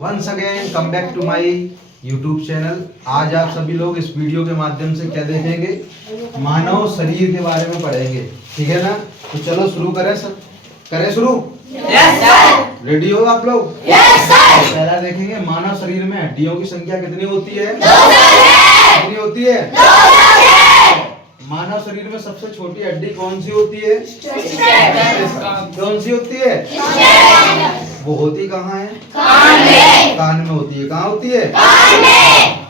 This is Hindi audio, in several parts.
Once again come back to my YouTube channel. आज आप सभी लोग इस वीडियो के माध्यम से क्या देखेंगे, मानव शरीर के बारे में पढ़ेंगे, ठीक है ना। तो चलो शुरू करें सर, करें शुरू। Yes sir. रेडी हो आप लोग? Yes sir. पहला देखेंगे मानव शरीर में हड्डियों की संख्या कितनी होती है? 2 है। कितनी होती है? 2 है। मानव शरीर में सबसे छोटी हड्डी कौन सी होती है? कौन सी होती है? वो होती कहाँ है? कान में। कान में होती है। कहाँ होती है? कान में।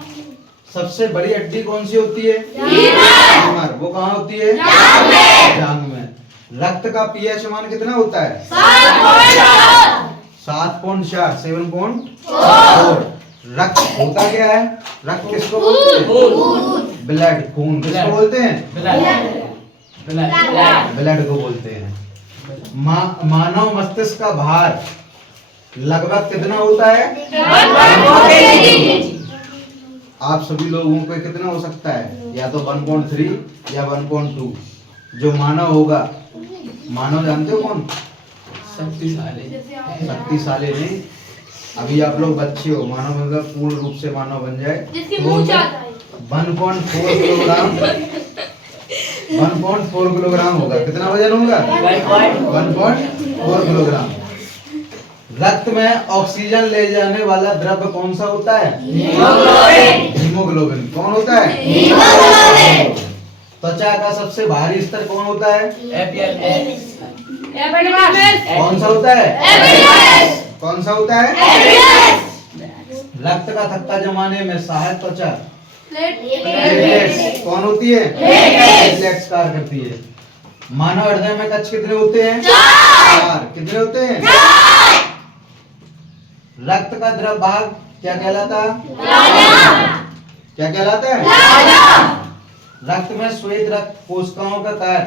सबसे बड़ी हड्डी कौन सी होती है? फीमर। वो कहाँ होती है? जांघ में। जांघ में। रक्त का पीएच मान कितना होता है? 7.4 7.4। रक्त होता क्या है? रक्त किसको बोलते हैं? ब्लड, खून। किसको बोलते हैं? ब्लड को बोलते हैं। मानव मस्तिष्क का भार लगभग कितना होता है? आप सभी लोगों को कितना हो सकता है? या तो 1.3 या 1.2। जो मानव होगा, मानव जानते हो कौन? शक्तिशाली नहीं, अभी आप लोग बच्चे हो। मानव मतलब पूर्ण रूप से मानव बन जाए तो 1.4 किलोग्राम 1.4 किलोग्राम होगा। कितना वजन होगा? 1.4 किलोग्राम। रक्त में ऑक्सीजन ले जाने वाला द्रव्य कौन सा होता है? हीमोग्लोबिन। कौन होता है? हीमोग्लोबिन। त्वचा का सबसे भारी स्तर कौन होता है? कौन सा होता है? कौन सा होता है? रक्त का थक्का जमाने में सहायक त्वचा प्लेटलेट्स कौन होती है? प्लेटलेट्स कार्य करती है। मानव हृदय में कक्ष कितने होते हैं? 4। कितने होते हैं? रक्त का द्रव भाग क्या कहलाता है? क्या कहलाता है? रक्त में श्वेत रक्त कोशिकाओं का कार्य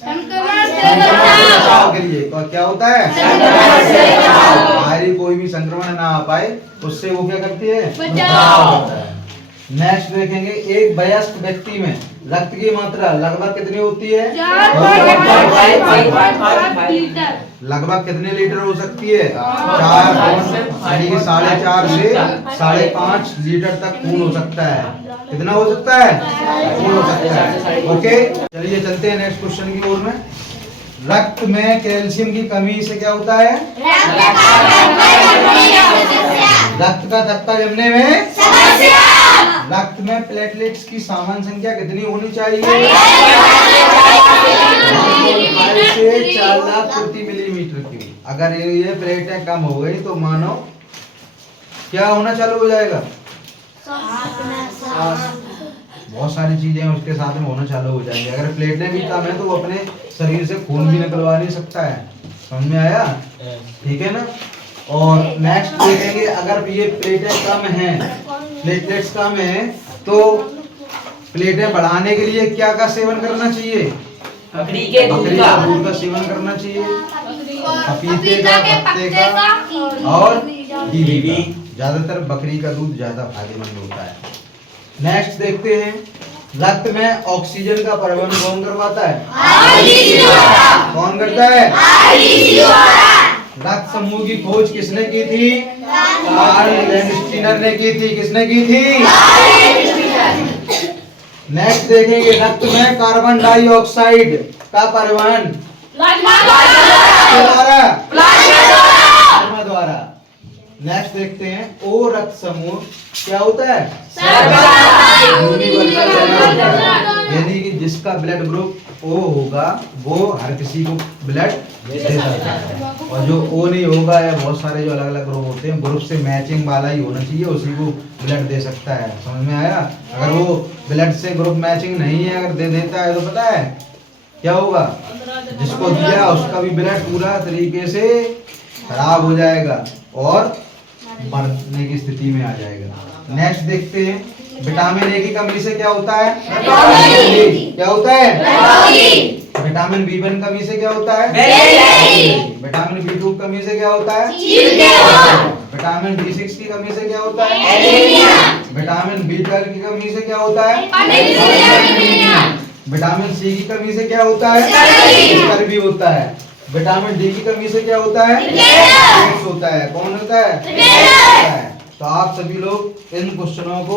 संक्रमण से बचाव के लिए क्या होता है? बाहरी कोई भी संक्रमण ना आ पाए उससे वो क्या करती है? बचाव। नेक्स्ट देखेंगे, एक वयस्क व्यक्ति में रक्त की मात्रा लगभग कितनी होती है? लगभग कितने लीटर हो सकती है? 4 यानी कि 4.5 से 5.5 लीटर तक खून हो सकता है। कितना हो सकता है? खून हो सकता है। ओके, चलिए चलते हैं नेक्स्ट क्वेश्चन की ओर में। रक्त में कैल्शियम की कमी से क्या होता है? रक्त का थक्का जमने में समस्या। रक्त में प्लेटलेट्स की सामान्य संख्या कितनी होनी चाहिए? 5 से 4 लाख प्रति मिलीमीटर की। अगर ये प्लेटें कम हो गई तो मानो क्या होना चालू हो जाएगा? बहुत सारी चीजें उसके साथ में होना चालू हो जाएंगी। अगर प्लेटें भी कम है तो वो अपने शरीर से खून भी निकलवा नहीं सकता है। समझ में आया? ठीक है ना। और नेक्स्ट देखेंगे, अगर ये प्लेटें कम हैं, प्लेटलेट्स कम है, तो प्लेटें बढ़ाने के लिए क्या का सेवन करना चाहिए? बकरी के दूध का सेवन करना चाहिए, पपीते का, पत्ते का और कीवी का। ज्यादातर बकरी का दूध ज्यादा फायदेमंद होता है। नेक्स्ट देखते हैं, रक्त में ऑक्सीजन का परिवहन कौन करवाता है? कौन करता है? रक्त समूह की खोज किसने की थी? कार्ल लैंडस्टीनर ने की थी। किसने की थी? नेक्स्ट देखेंगे, रक्त में कार्बन डाइऑक्साइड का परिवहन प्लाज्मा द्वारा। नेक्स्ट देखते हैं, ओ रक्त समूह क्या होता है? यानी कि जिसका ब्लड ग्रुप ओ होगा वो हर किसी को ब्लड दे सकता है, और जो ओ नहीं होगा या बहुत सारे जो अलग अलग ग्रुप होते हैं, ग्रुप से मैचिंग वाला ही होना चाहिए, उसी को ब्लड दे सकता है। समझ में आया? अगर वो ब्लड से ग्रुप मैचिंग नहीं है, अगर दे देता है तो पता है क्या होगा? जिसको दिया उसका भी ब्लड पूरा तरीके से खराब हो जाएगा और मरने की स्थिति में आ जाएगा। नेक्स्ट देखते हैं, विटामिन ए की कमी से क्या होता है? क्या होता है? विटामिन B1 कमी से क्या होता है? विटामिन B2 कमी से क्या होता है? विटामिन B6 की कमी से क्या होता है? विटामिन B12 की कमी से क्या होता है? विटामिन C की कमी से क्या होता है? चर्बी होता है। विटामिन डी की कमी से क्या होता है? होता है। कौन होता है? तो आप सभी लोग इन क्वेश्चनों को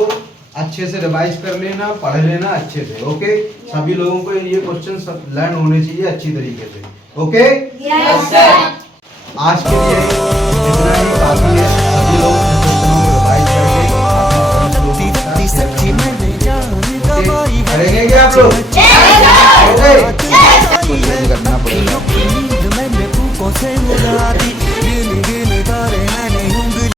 अच्छे से रिवाइज कर लेना, पढ़ लेना अच्छे से। ओके, सभी लोगों को ये क्वेश्चन लर्न होने चाहिए अच्छी तरीके से। Okay, yes sir. आज के लिए इतना ही काफी है।